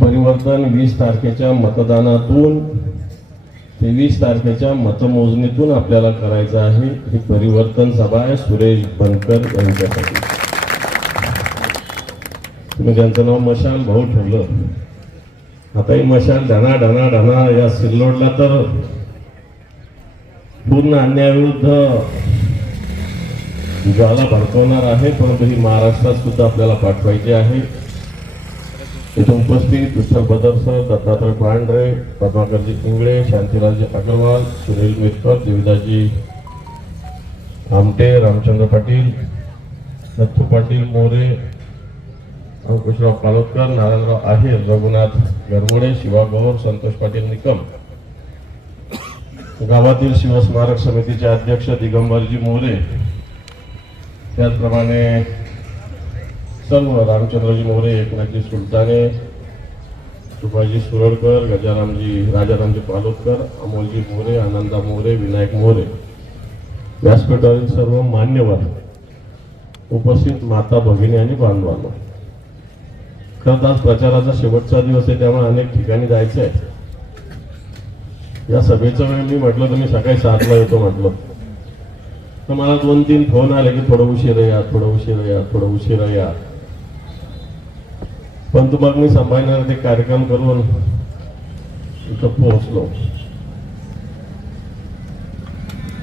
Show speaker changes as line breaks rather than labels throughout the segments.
परिवर्तन वीस तारखेच्या मतदानातून तेवीस तारखेच्या मतमोजणीतून आपल्याला करायचं आहे. ही परिवर्तन सभा आहे सुरेश बनकर यांच्यासाठी. तुम्ही त्यांचं नाव मशाल भाऊ ठेवलं. आता ही मशाल ढना ढना या सिल्लोडला तर पूर्ण अन्यायाविरुद्ध ज्वाला भडकवणार आहे. परंतु ही महाराष्ट्रात सुद्धा आपल्याला पाठवायची आहे. इथं उपस्थित विठ्ठल बदर सर दत्तात्रय पांढरे पद्माकरजी इंगळे शांतीराजे अग्रवाल सुनील मिटकर देविदाजी आमटे रामचंद्र पाटील दत्तू पाटील मोरे अंकुशराव कालोदकर नारायणराव आहेर रघुनाथ गरमोडे शिवा गौर संतोष पाटील निकम. गावातील शिवस्मारक समितीचे अध्यक्ष दिगंबरजी मोरे. त्याचप्रमाणे सर्व रामचंद्रजी मोरे एकनाथजी सुलताने सुभाजी सुरडकर गजारामजी राजारामजी पालोदकर अमोलजी मोरे आनंदा मोरे विनायक मोरे. व्यासपीठावरील सर्व मान्यवर उपस्थित माता भगिनी आणि बांधवांना. खरं आज प्रचाराचा शेवटचा दिवस आहे त्यामुळे अनेक ठिकाणी जायचं आहे या सभेचं वेळ मी म्हटलं तर मी सकाळी सातला येतो म्हटलं. तर मला दोन तीन फोन आले की थोडं उशीर या थोडं उशीर या थोडं उशीर या. पण मग मी संभाजीनगर ते कार्यक्रम करून इथं पोहोचलो.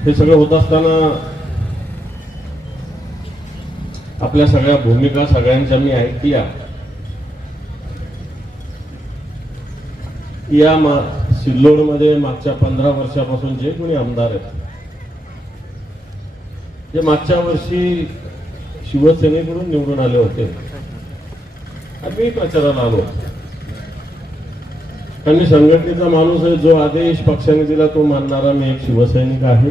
हे सगळं होत असताना आपल्या सगळ्या भूमिका सगळ्यांच्या मी ऐकल्या. या मा सिल्लोडमध्ये मागच्या पंधरा वर्षापासून जे कोणी आमदार आहेत जे मागच्या वर्षी शिवसेनेकडून निवडून आले होते. आम्ही प्रचाराला आलो. आणि संघटनेचा माणूस आहे जो आदेश पक्षाने दिला तो मानणारा मी एक शिवसैनिक आहे.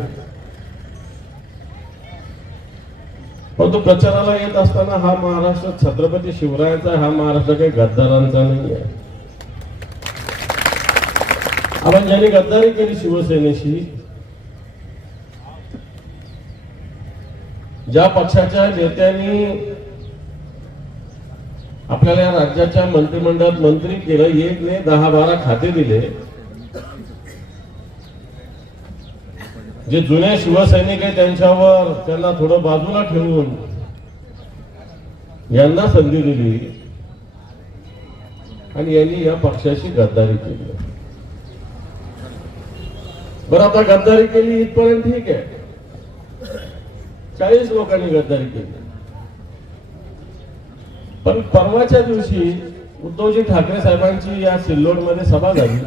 परंतु तो प्रचाराला येत असताना हा महाराष्ट्र छत्रपती शिवरायाचा हा महाराष्ट्र काही गद्दारांचा नाही आहे. आपण ज्यांनी गद्दारी केली शिवसेनेशी ज्या पक्षाच्या नेत्यांनी आपल्याला या राज्याच्या मंत्रिमंडळात मंत्री केलं एक ने दहा बारा खाते दिले. जे जुने शिवसैनिक आहे त्यांच्यावर त्यांना थोडं बाजूला ठेवून यांना संधी दिली आणि यांनी या पक्षाशी गद्दारी केली. बरं आता गद्दारी केली इथपर्यंत ठीक आहे. चाळीस लोकांनी गद्दारी केली. पण परवाच्या दिवशी उद्धवजी ठाकरे साहेबांची या सिल्लोडमध्ये सभा झाली.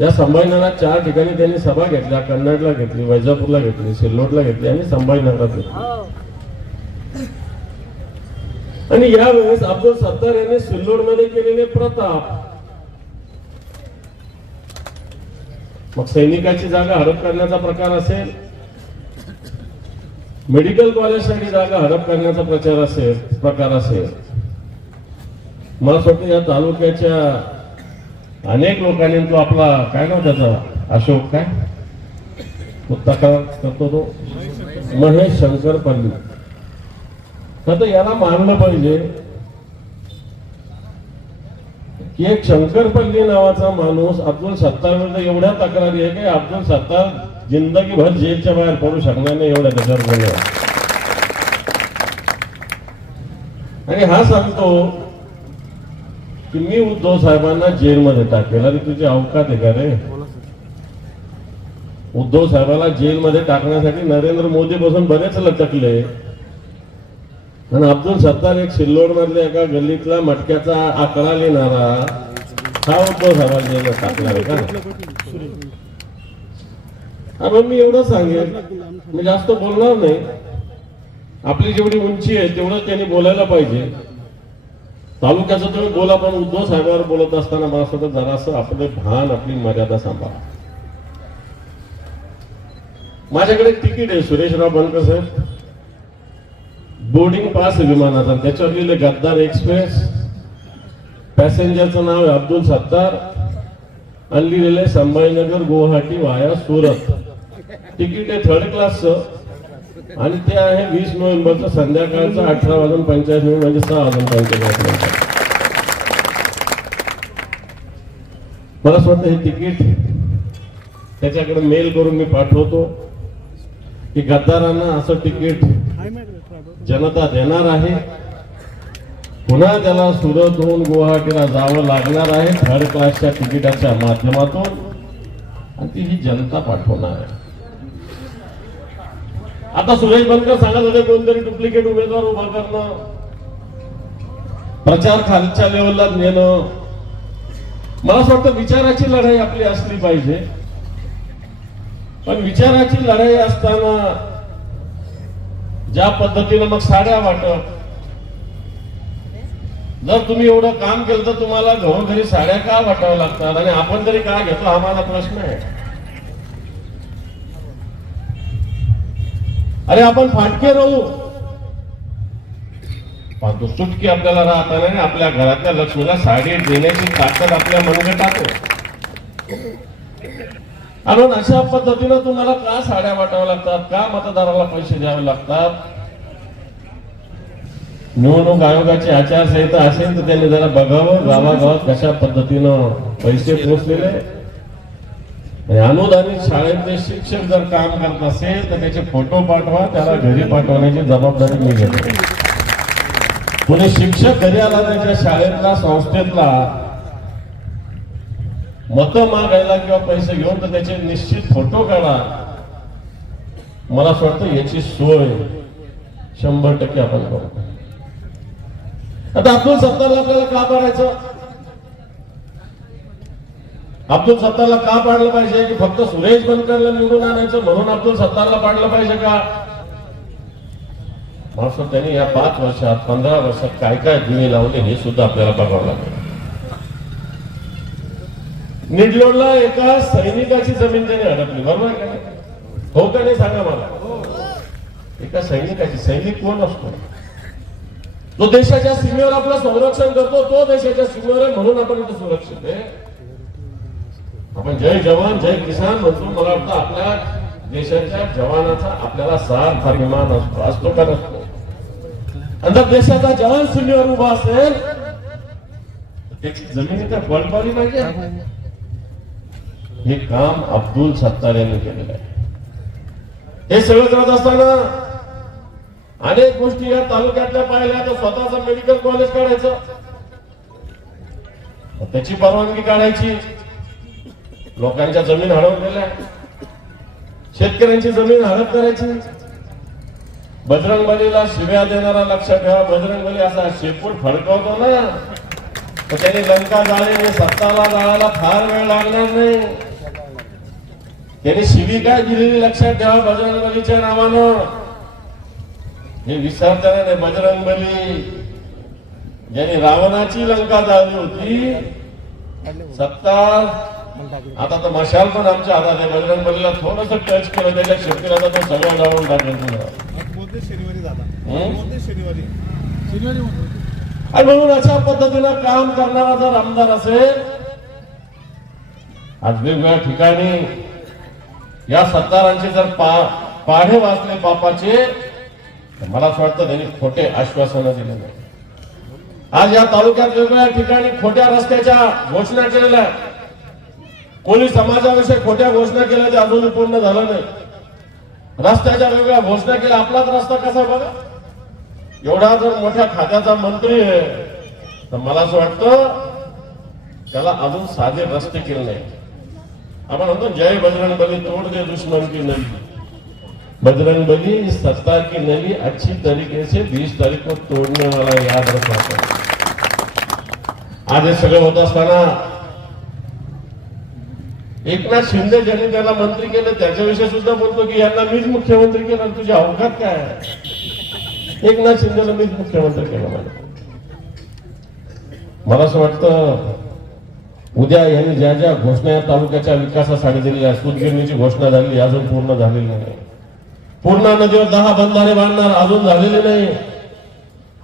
या संभाजीनगरात चार ठिकाणी त्यांनी सभा घेतल्या कन्नडला घेतली वैजापूरला घेतली सिल्लोडला घेतली आणि संभाजीनगरात घेतली. आणि यावेळेस अब्दुल सत्तार यांनी सिल्लोडमध्ये केलेले प्रताप. मग सैनिकाची जागा हडप करण्याचा प्रकार असेल मेडिकल कॉलेजसाठी जागा हडप करण्याचा प्रचार असेल प्रकार असेल. मला वाटतं या तालुक्याच्या अनेक लोकांनी तो आपला काय नाव त्याचा? अशोक काय? तो तक्रार करतो तो? महेश शंकर पल्ली. तर याला मानलं पाहिजे की एक शंकरपल्ली नावाचा माणूस अब्दुल सत्तार एवढ्या तक्रारी आहे की अब्दुल सत्तार जिंदगीभर जेलच्या बाहेर पडू शकणार नाही एवढ्या त्याच्यावर गुन्हे आणि हा सांगतो की मी उद्धव साहेबांना जेलमध्ये टाकेल. अरे तुझी अवकात आहे का रे? उद्धव साहेबाला जेलमध्ये टाकण्यासाठी नरेंद्र मोदी पासून बरेच लटकले. आणि अब्दुल सत्तार एक सिल्लोड मधल्या एका गल्लीतला मटक्याचा आकडा लिहिणारा हा उद्धव साहेबाला जेलमध्ये टाकणार आहे का? हा, मी एवढं सांगेन. मी जास्त बोलणार नाही. आपली जेवढी उंची आहे तेवढं त्यांनी बोलायला पाहिजे. तालुक्याचं तुम्ही बोला पण उद्धव साहेबांवर बोलत असताना मला असं जरासं आपले भान आपली मर्यादा सांभाळा. माझ्याकडे एक तिकीट आहे सुरेशराव बनकर साहेब. बोर्डिंग पास आहे विमानाचा. त्याच्यावर लिहिले गद्दार एक्सप्रेस. पॅसेंजरचं नाव आहे अब्दुल सत्तार. आणि लिहिलेलं आहे संभाजीनगर गुवाहाटी वाया सुरत. तिकीट आहे थर्ड क्लासचं आणि ते आहे वीस नोव्हेंबरचं संध्याकाळचं अठरा वाजून पंचाळीस मिनिट म्हणजे सहा वाजून पंचायत मिनिट. मला असं वाटतं हे तिकीट त्याच्याकडे मेल करून मी पाठवतो की गद्दारांना असं तिकीट जनता देणार आहे. पुन्हा त्याला सुरतहून गुवाहाटीला जावं लागणार आहे थर्ड क्लासच्या तिकिटाच्या माध्यमातून. आणि ती ही जनता पाठवणार आहे. आता सुरेश बनकर सांगत होते कोणतरी डुप्लिकेट उमेदवार उभा करणं. प्रचार खालच्या लेवलला नेणं. मला असं वाटतं विचाराची लढाई आपली असली पाहिजे. पण विचाराची लढाई असताना ज्या पद्धतीनं मग साड्या वाटप जर तुम्ही एवढं काम केलं तर तुम्हाला घरोघरी साड्या का वाटाव्या लागतात? आणि आपण तरी का घेतो हा माझा प्रश्न आहे. अरे आपण फाटके राहू. पण सुटकी आपल्याला राहता नाही. आपल्या घरातल्या लक्ष्मीला साडी देण्याची ताकद आपल्या मनगटात टाकतो आणि अशा पद्धतीनं तुम्हाला का साड्या वाटाव्या लागतात? का मतदाराला पैसे द्यावे लागतात? निवडणूक आयोगाची आचारसंहिता असेल तर त्यांनी जरा बघावं. गावागावात कशा पद्धतीनं पैसे पोचलेले म्हणजे अनुदानित शाळेतले शिक्षक जर काम करत असेल तर त्याचे फोटो पाठवा त्याला घरी पाठवण्याची जबाबदारी मी घेतो. कोणी शिक्षक घरी आला त्याच्या शाळेतला संस्थेतला मत मागायला किंवा पैसे घेऊन तर त्याचे निश्चित फोटो काढा. मला असं वाटतं याची सोय शंभर टक्के आपण करू. आता अब्दुल सत्ताला आपल्याला का करायचं अब्दुल सत्तारला का पाडलं पाहिजे? की फक्त सुरेश बनकरला निवडून आणायचं म्हणून अब्दुल सत्तारला पाडलं पाहिजे का? मला त्यांनी या पाच वर्षात पंधरा वर्षात काय काय दिवे लावले हे सुद्धा आपल्याला बघावं लागेल. निडलोडला एका सैनिकाची जमीन त्याने हडपली बरोबर आहे का नाही? हो का नाही? सांगा मला. एका सैनिकाची सैनिक कोण असतो? जो देशाच्या सीमेवर आपलं संरक्षण करतो तो देशाच्या सीमेवर म्हणून आपण सुरक्षित आहे. आपण जय जवान जय किसान म्हणतो मला वाटतं आपल्या देशाच्या जवानाचा आपल्याला साथ अभिमान असतो असतो का नसतो? आणि जर देशाचा जवान सीमेवर उभा असेल त्याची पाहिजे. हे काम अब्दुल सत्तार यांनी केलेलं आहे. हे सगळं करत असताना अनेक गोष्टी या तालुक्यातल्या पाहिल्या तर स्वतःच मेडिकल कॉलेज काढायचं. त्याची परवानगी काढायची. लोकांच्या जमीन हडवलेल्या शेतकऱ्यांची जमीन हडप करायची. बजरंगबलीला शिव्या देणारा लक्षात ठेवा. बजरंगबली असा शेपूट फडकवतो ना. त्याने लंका जाळी सत्ताला जाळायला फार वेळ लागणार नाही. त्याने शिवी काय दिलेली लक्षात ठेवा बजरंगबलीच्या नावानं. हे विसरताना नाही बजरंगबली ज्याने रावणाची लंका जाळली होती सत्ता आता तर मशाल पण आमच्या हातात आहे. बजरंगबलीला थोडस टच केलं त्याच्या शेतकऱ्याचा तो सगळं जाळून टाकेल
शनिवारी झाला? मोदी शनिवारी?
शनिवारी
आणि म्हणून अशा पद्धतीनं काम करणारा जर आमदार असेल आज वेगवेगळ्या ठिकाणी या सत्तारांचे जर पा पाढे वाचले पापाचे तर मला असं वाटतं त्यांनी खोटे आश्वासनं दिले नाही. आज या तालुक्यात वेगवेगळ्या ठिकाणी खोट्या रस्त्याच्या घोषणा केलेल्या आहेत. कोणी समाजाविषयी खोट्या घोषणा केल्या ते अजून पूर्ण झालं नाही. रस्त्याच्या वेगवेगळ्या घोषणा केल्या. आपलाच रस्ता कसा बघा? एवढा जर मोठ्या खात्याचा मंत्री आहे तर मला असं वाटतं त्याला अजून साधे रस्ते केले नाही आपण म्हणतो जय बजरंग बली तोड दे दुश्मन की नवी बजरंग बली सत्ता की नवी अच्छी तरीके से बीस तारीख को तोड़ने वाला याद रखा आज हे सगळं होत असताना एकनाथ शिंदे ज्यांनी त्याला मंत्री केलं त्याच्याविषयी सुद्धा बोलतो की यांना मीच मुख्यमंत्री केलं तुझ्या अवघात काय आहे? एकनाथ शिंदेला मीच मुख्यमंत्री केलं मला मला असं वाटतं उद्या यांनी ज्या ज्या घोषणा या तालुक्याच्या विकासासाठी दिलेल्या सूतगिरणीची घोषणा झालेली अजून पूर्ण झालेली नाही. पूर्णा नदीवर दहा बंधारे बांधणार अजून झालेले नाही.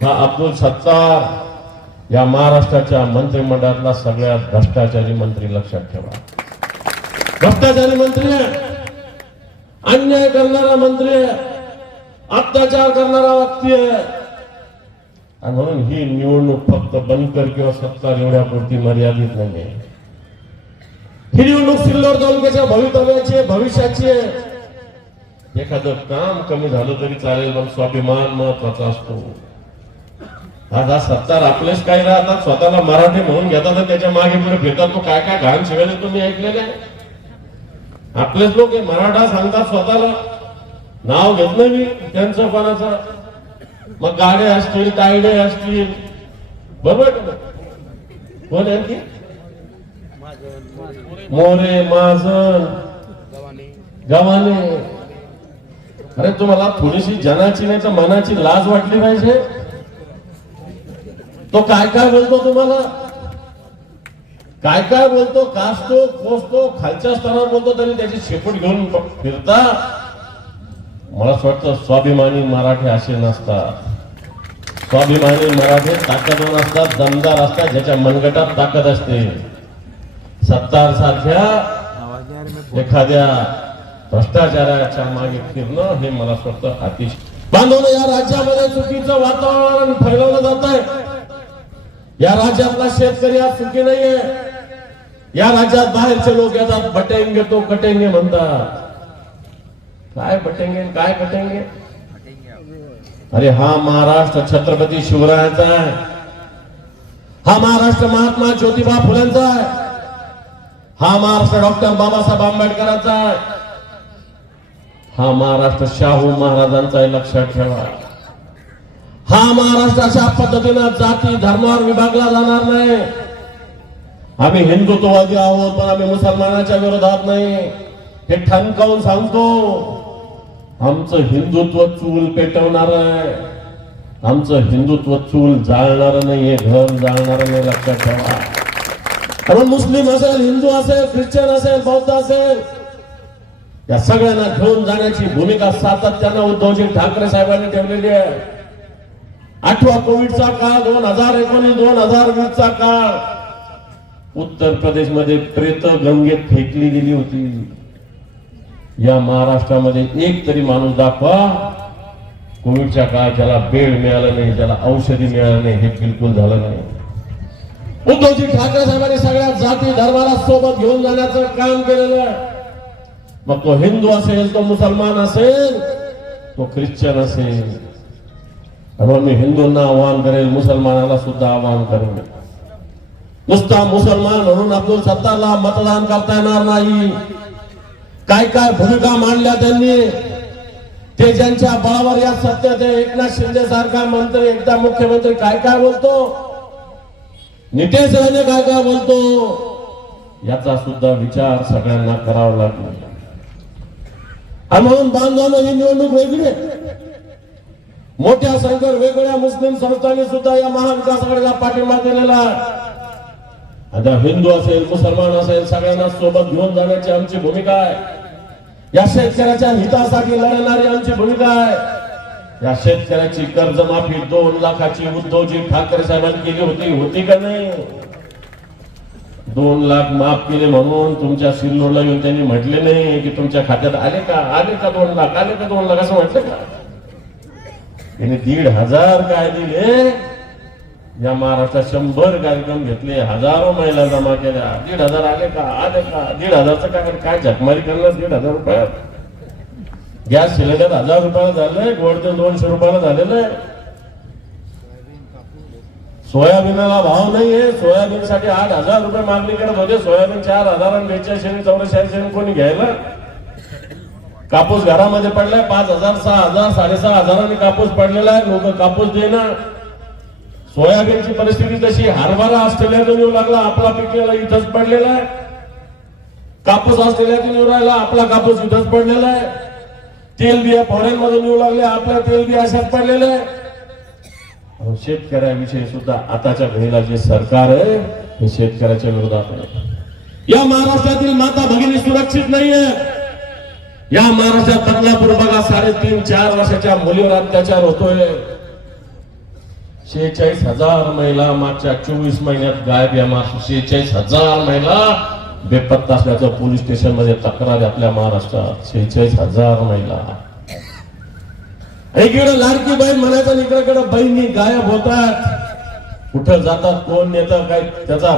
हा अब्दुल सत्तार या महाराष्ट्राच्या मंत्रिमंडळातला सगळ्यात भ्रष्टाचारी मंत्री लक्षात ठेवा. भ्रष्टाचारी मंत्री आहे अन्याय करणारा मंत्री आहे अत्याचार करणारा व्यक्ती. आहे आणि म्हणून ही निवडणूक फक्त बनकर किंवा सत्ता एवढ्यापुरती मर्यादित नाही ही निवडणूक सिल्लोड तालुक्याच्या भवितव्याची आहे, भविष्याची आहे. एखादं काम कमी झालं तरी चालेल पण स्वाभिमान महत्त्वाचा असतो. आज हा सत्तार आपलेच काही राहतात स्वतःला मराठी म्हणून घेतात त्याच्यामागे पुढे फिरतात. तो काय काय घाण शिवायला तुम्ही ऐकलेले आपलेच लोक हे मराठा सांगतात स्वतःला. नाव घेत नाही मी त्यांचं कोणाचं. मग गाडे असतील तायडे असतील. बरोबर कोण आणखी? मोरे महाजन गव्हाणे. अरे तुम्हाला थोडीशी जनाची नाही तर मनाची लाज वाटली पाहिजे. तो काय काय बोलतो तुम्हाला? काय काय बोलतो कासतो कोसतो खालच्या स्तरावर बोलतो तरी त्याची शेपूट घेऊन फिरता. मला असं वाटतं स्वाभिमानी मराठी असे नसतात. स्वाभिमानी मराठी ताकदवान असतात दमदार असतात ज्याच्या मनगटात ताकद असते. सत्तार सारख्या एखाद्या भ्रष्टाचाराच्या मागे फिरणं हे मला असं वाटतं अतिशय. बांधवलं या राज्यामध्ये चुकीचं वातावरण फैलवलं जात आहे या राज्यातला शेतकरी आज चुकी नाहीये. या राज्यात बाहेरचे लोक येतात बटेंगे तो कटेंगे म्हणतात. काय बटेंगे काय कटेंगे? अरे हा महाराष्ट्र छत्रपती शिवरायांचा आहे. हा महाराष्ट्र महात्मा ज्योतिबा फुलेंचा आहे. हा महाराष्ट्र डॉक्टर बाबासाहेब आंबेडकरांचा आहे. हा महाराष्ट्र शाहू महाराजांचा आहे लक्षात ठेवा. हा महाराष्ट्र अशा पद्धतीनं जाती धर्मावर विभागला जाणार नाही. आम्ही हिंदुत्ववादी आहोत पण आम्ही मुसलमानाच्या विरोधात नाही. हे ठणकावून सांगतो? आमचं हिंदुत्व चूल पेटवणार आहे. आमचं हिंदुत्व चूल जाळणार नाहीये घर जाळणार नाही लक्षात ठेवा. कारण मुस्लिम असेल हिंदू असेल ख्रिश्चन असेल बौद्ध असेल या सगळ्यांना घेऊन जाण्याची भूमिका सातत्यानं उद्धवजी ठाकरे साहेबांनी ठेवलेली आहे. आठवा कोविडचा काळ दोन हजार एकोणीस दोन हजार वीस चा काळ. उत्तर प्रदेशमध्ये प्रेत गंगेत फेकली गेली होती. या महाराष्ट्रामध्ये एक तरी माणूस दाखवा. कोविडच्या काळात ज्याला बेड मिळालं नाही ज्याला औषधी मिळालं नाही हे बिलकुल झालं नाही. उद्धवजी ठाकरे साहेबांनी सगळ्या जाती धर्माला सोबत घेऊन जाण्याचं काम केलेलं आहे. मग तो हिंदू असेल तो मुसलमान असेल तो ख्रिश्चन असेल. म्हणून मी हिंदूंना आवाहन करेल मुसलमानाला सुद्धा आवाहन करेल. नुसता मुसलमान म्हणून अब्दुल सत्तारला मतदान करता येणार नाही. काय काय भूमिका मांडल्या त्यांनी? ते ज्यांच्या बळावर या सत्तेत एकनाथ शिंदे सारखा मंत्री एकदा मुख्यमंत्री काय काय बोलतो? नितेश राणे काय काय बोलतो? याचा सुद्धा विचार सगळ्यांना करावा लागला. आणि म्हणून बांधवानं ही निवडणूक वेगळी मोठ्या संख्येवर वेगवेगळ्या मुस्लिम संस्थांनी सुद्धा या महाविकास आघाडीला पाठिंबा दिलेला आहे. आता हिंदू असेल मुसलमान असेल सगळ्यांना सोबत घेऊन जाण्याची आमची भूमिका आहे. या शेतकऱ्याच्या हितासाठी लढणारी आमची भूमिका आहे. या शेतकऱ्याची कर्जमाफी दोन लाखाची उद्धवजी ठाकरे साहेबांनी केली होती होती का नाही? दोन लाख माफ केले म्हणून तुमच्या सिल्लोडला येऊन त्यांनी म्हटले नाही की तुमच्या खात्यात आले का? आले का दोन लाख? आले का दोन लाख? असं म्हटलं का? त्यांनी दीड हजार काय दिले? या महाराष्ट्रात शंभर कार्यक्रम घेतले हजारो महिला जमा केल्या. दीड हजार आले का? आले का? दीड हजारचं काय? काय झकमारी करणार? दीड हजार रुपयात गॅस सिलेंडर हजार रुपयाला झालंय गोड दोनशे रुपयाला झालेलं आहे. सोयाबीनला भाव नाहीये. सोयाबीन साठी आठ हजार रुपये मागणी करत होते म्हणजे सोयाबीन चार हजार आणि बेचाळीस चौऱ्याऐंशी कोणी घ्यायला? कापूस घरामध्ये पडलाय पाच हजार सहा हजार साडेसहा हजारांनी कापूस पडलेला आहे. लोक कापूस देणार. सोयाबीनची परिस्थिती तशी हरभरा ऑस्ट्रेलियातून येऊ लागला आपला पिकलेला इथंच पडलेला आहे. कापूस ऑस्ट्रेलियातून येऊ राहिला आपला कापूस इथंच पडलेला आहे. तेल बिया फॉरेन मधून येऊ लागले आपल्या तेल बिया अशाच पडलेले आहे शेतकऱ्याविषयी सुद्धा आताच्या घडीला जे सरकार आहे हे शेतकऱ्याच्या विरोधात आहे. या महाराष्ट्रातील माता भगिनी सुरक्षित नाहीये या महाराष्ट्रात बदलापूर बघा साडेतीन चार वर्षाच्या मुलीवर अत्याचार होतोय. शेहेचाळीस हजार महिला मागच्या चोवीस महिन्यात गायब या शेहेचाळीस हजार महिला बेपत्ता असल्याचं पोलीस स्टेशनमध्ये तक्रार आपल्या महाराष्ट्रात. शेहेचाळीस हजार महिला. एकीकडे लाडकी बहीण म्हणायचं आणि इकडे बहिणी गायब होतात. कुठं जातात कोण नेतं काय त्याचा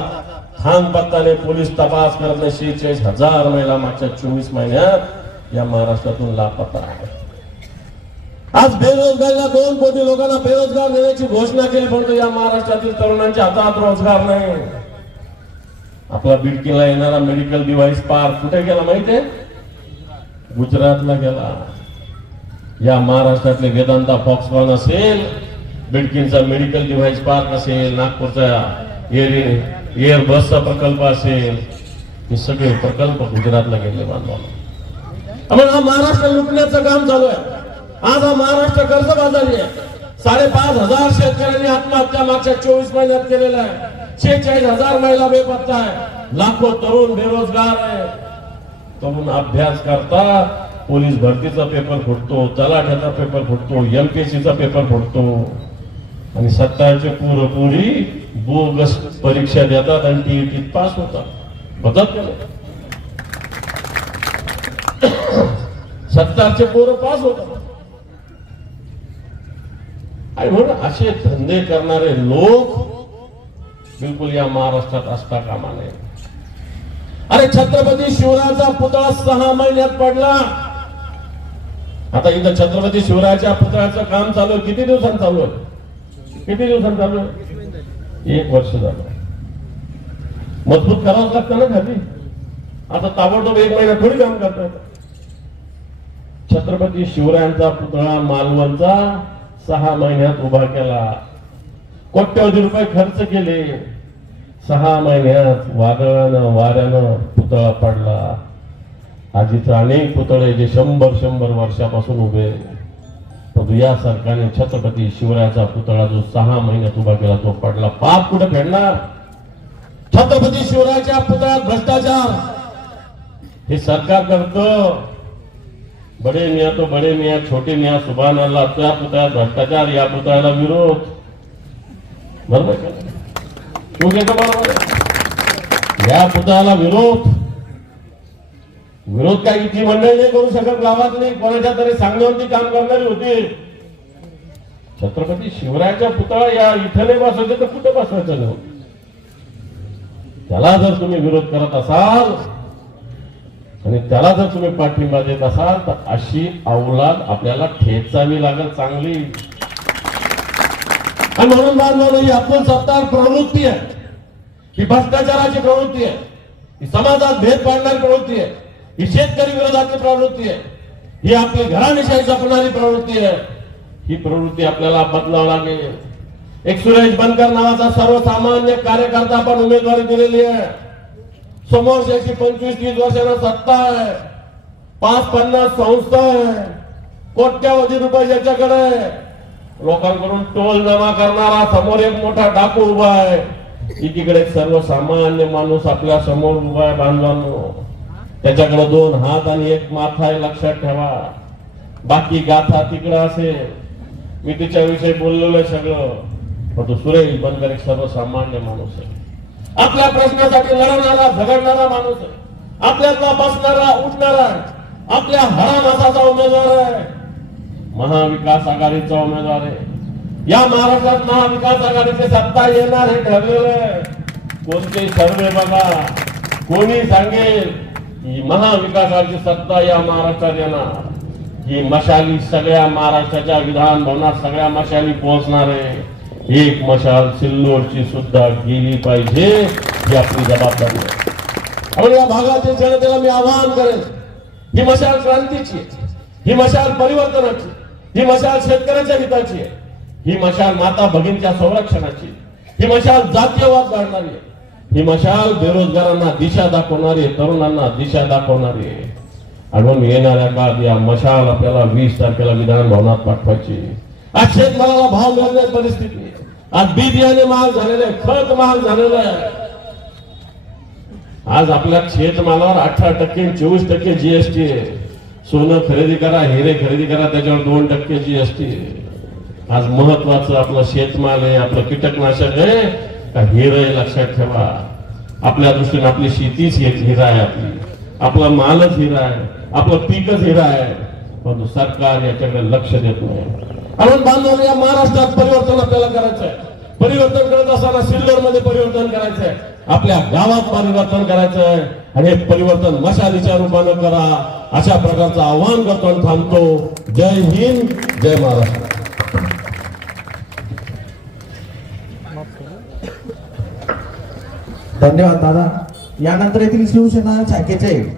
थांग पत्ताने पोलीस तपास करत नाही. शेहेचाळीस हजार महिला मागच्या चोवीस महिन्यात या महाराष्ट्रातून लापता आहे आज बेरोजगारीला दोन कोटी लोकांना बेरोजगार देण्याची घोषणा केली परंतु या महाराष्ट्रातील तरुणांच्या हातात रोजगार नाही. आपला बिडकीला येणारा मेडिकल डिव्हाइस पार्क कुठे गेला माहितीये गुजरातला गेला. या महाराष्ट्रातले वेदांता फॉक्सकॉन असेल बिडकीनचा मेडिकल डिव्हाइस पार्क असेल नागपूरचा एअर एअर बसचा प्रकल्प असेल हे सगळे प्रकल्प गुजरातला गेले बांधवाला हा महाराष्ट्र लुटण्याचं काम चालू आहे. आज हा महाराष्ट्र कर्ज बाजारी आहे. साडेपाच हजार शेतकऱ्यांनी आत्महत्या मागच्या चोवीस महिन्यात केलेल्या आहे. शेहेचाळीस हजार महिला बेपत्ता आहे. लाखो तरुण बेरोजगार आहे. तरुण अभ्यास करता पोलीस भरतीचा पेपर फुटतो तलाठ्याचा पेपर फुटतो एमपीएससीचा पेपर फुटतो. आणि सत्ताचे पुरपुरी बोगस परीक्षा देतात आणि टीईटीत पास होतात. बघत सत्ताचे पोरं पास होतात. आणि म्हणून असे धंदे करणारे लोक बिलकुल या महाराष्ट्रात असता कामा नये. अरे छत्रपती शिवरायाचा पुतळा सहा महिन्यात पडला. आता इथं छत्रपती शिवरायाच्या पुतळ्याचं काम चालू आहे. किती दिवसांत चालू आहे? किती दिवसांत चालू आहे? एक वर्ष झालं. मजबूत करावंच लागतं ना खाली आता ताबडतोब एक महिना थोडी काम करतात छत्रपती शिवरायांचा पुतळा मालवणचा सहा महिन्यात उभा केला. कोट्यवधी रुपये खर्च केले. सहा महिन्यात वादळानं वाऱ्यानं पुतळा पडला. आजीचे अनेक पुतळे जे शंभर शंभर वर्षापासून उभे. परंतु या सरकारने छत्रपती शिवरायाचा पुतळा जो सहा महिन्यात उभा केला तो पडला. पाप कुठे फेडणार? छत्रपती शिवरायाच्या पुतळ्यात भ्रष्टाचार. हे सरकार करतं. बडे मिया तो बडे मिया छोटे मिया सुभान अल्ला त्या पुतळ्यात भ्रष्टाचार या पुतळ्याला विरोध। बरोबर हो बरोबर या पुतळ्याला विरोध? विरोध काय इथली मंडळी नाही करू शकत गावात नाही कोणाच्या तरी सांगण्यावरती काम करणारी होती. छत्रपती शिवरायाच्या पुतळा या इथं नाही बसवायचे तर कुठं बसवायचं नाही त्याला जर तुम्ही विरोध करत असाल आणि त्याला जर तुम्ही पाठिंबा देत असाल तर अशी अवलाद आपल्याला ठेचावी लागेल चांगली. आणि म्हणून बांधवांनो ही आपण सत्तार प्रवृत्ती आहे. ही भ्रष्टाचाराची प्रवृत्ती आहे. ही समाजात भेद पाडणारी प्रवृत्ती आहे. ही शेतकरी विरोधाची प्रवृत्ती आहे. ही आपली घरानिशाही जपणारी प्रवृत्ती आहे. ही प्रवृत्ती आपल्याला बदलावं लागेल. एक सुरेश बनकर नावाचा सर्वसामान्य कार्यकर्ता आपण उमेदवारी दिलेली आहे. समोर ज्याची पंचवीस तीस वर्षांना सत्ता आहे. पाच पन्नास संस्था आहे. कोट्यावधी रुपये ज्याच्याकडे आहे. लोकांकडून टोल जमा करणारा समोर एक मोठा डाकू उभा आहे. एकीकडे सर्वसामान्य माणूस आपल्यासमोर उभा आहे बांधवांनो. त्याच्याकडे दोन हात आणि एक माथा आहे लक्षात ठेवा. बाकी गाथा तिकडे असेल. मी तिच्याविषयी बोललेलो आहे सगळं. पण तो सुरेश बनकर एक सर्वसामान्य माणूस आहे. आपल्या प्रश्नासाठी लढणारा झगडणारा माणूस आहे. आपल्यातला बसणारा उठणारा आहे. आपल्या हरामासाचा उमेदवार आहे. महाविकास आघाडीचा उमेदवार आहे. या महाराष्ट्रात महाविकास आघाडीचे सत्ता येणार हे ठरलेलं आहे कोणते सर्वे बघा. कोणी सांगेल की महाविकास आघाडीची सत्ता या महाराष्ट्रात येणार. ही मशाली सगळ्या महाराष्ट्राच्या विधान भवनात सगळ्या मशाली पोहोचणार आहे. एक मशाल सिल्लोडची सुद्धा गेली पाहिजे ही आपली जबाबदारी आहे. आणि या भागातील जनतेला मी आवाहन करेन ही मशाल क्रांतीची आहे. ही मशाल परिवर्तनाची ही मशाल शेतकऱ्याच्या हिताची आहे ही मशाल माता भगिनीच्या संरक्षणाची ही मशाल जातीयवाद घडणारी आहे ही मशाल बेरोजगारांना दिशा दाखवणारी तरुणांना दिशा दाखवणारी आहे. म्हणून येणाऱ्या काळात या मशाल आपल्याला वीस तारखेला विधान भवनात पाठवायची आज शेतमालाला भाव मिळण्याची परिस्थिती. आज बी बियाणे महाग झालेले आहे, खत महाग झालेलं आहे. आज आपल्या शेतमालावर अठरा टक्के चोवीस टक्के जीएसटी आहे. सोनं खरेदी करा हिरे खरेदी करा त्याच्यावर दोन टक्के जीएसटी आज महत्वाचं आपलं शेतमाल आहे आपलं कीटकनाशक आहे. का हिरं आहे लक्षात ठेवा. आपल्या दृष्टीने आपली शेतीच हिरा आहे आपली. आपला मालच हिरा आहे. आपलं पीकच हिरा आहे. परंतु सरकार याच्याकडे लक्ष देत नाही. आणि बांधवांनो या महाराष्ट्रात परिवर्तन आपल्याला करायचं आहे परिवर्तन करत असताना सिल्लोडमध्ये परिवर्तन करायचं आहे आपल्या गावात परिवर्तन करायचं आहे आणि हे परिवर्तन मशालीच्या रूपानं करा. अशा प्रकारचं आव्हान करतो आणि थांबतो. जय हिंद जय महाराष्ट्र.
धन्यवाद दादा. यानंतर येथील शिवसेना शाखेचे